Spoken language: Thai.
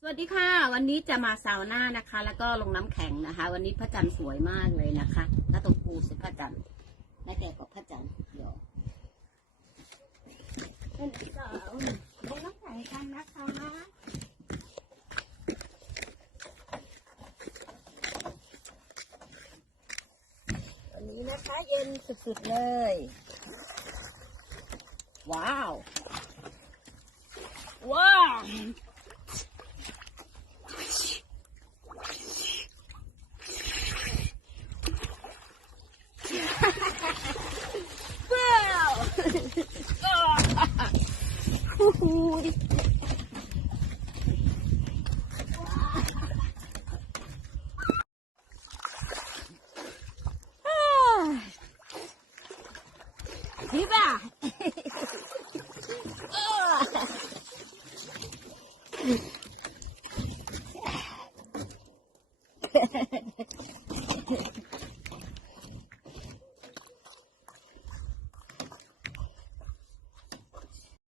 สวัสดีค่ะ วันนี้จะมาซาวน่านะคะ แล้วก็ลงน้ำแข็งนะคะ วันนี้พระจันทร์สวยมากเลยนะคะแล้วตรงปูสิพระจันทร์แม่แก่กับพระจันทร์เดี๋ยวเป็นสาวลงน้ำแข็งกันนะคะวันนี้นะคะเย็นสุดๆเลย ว้าว ว้าวว้าว Viva!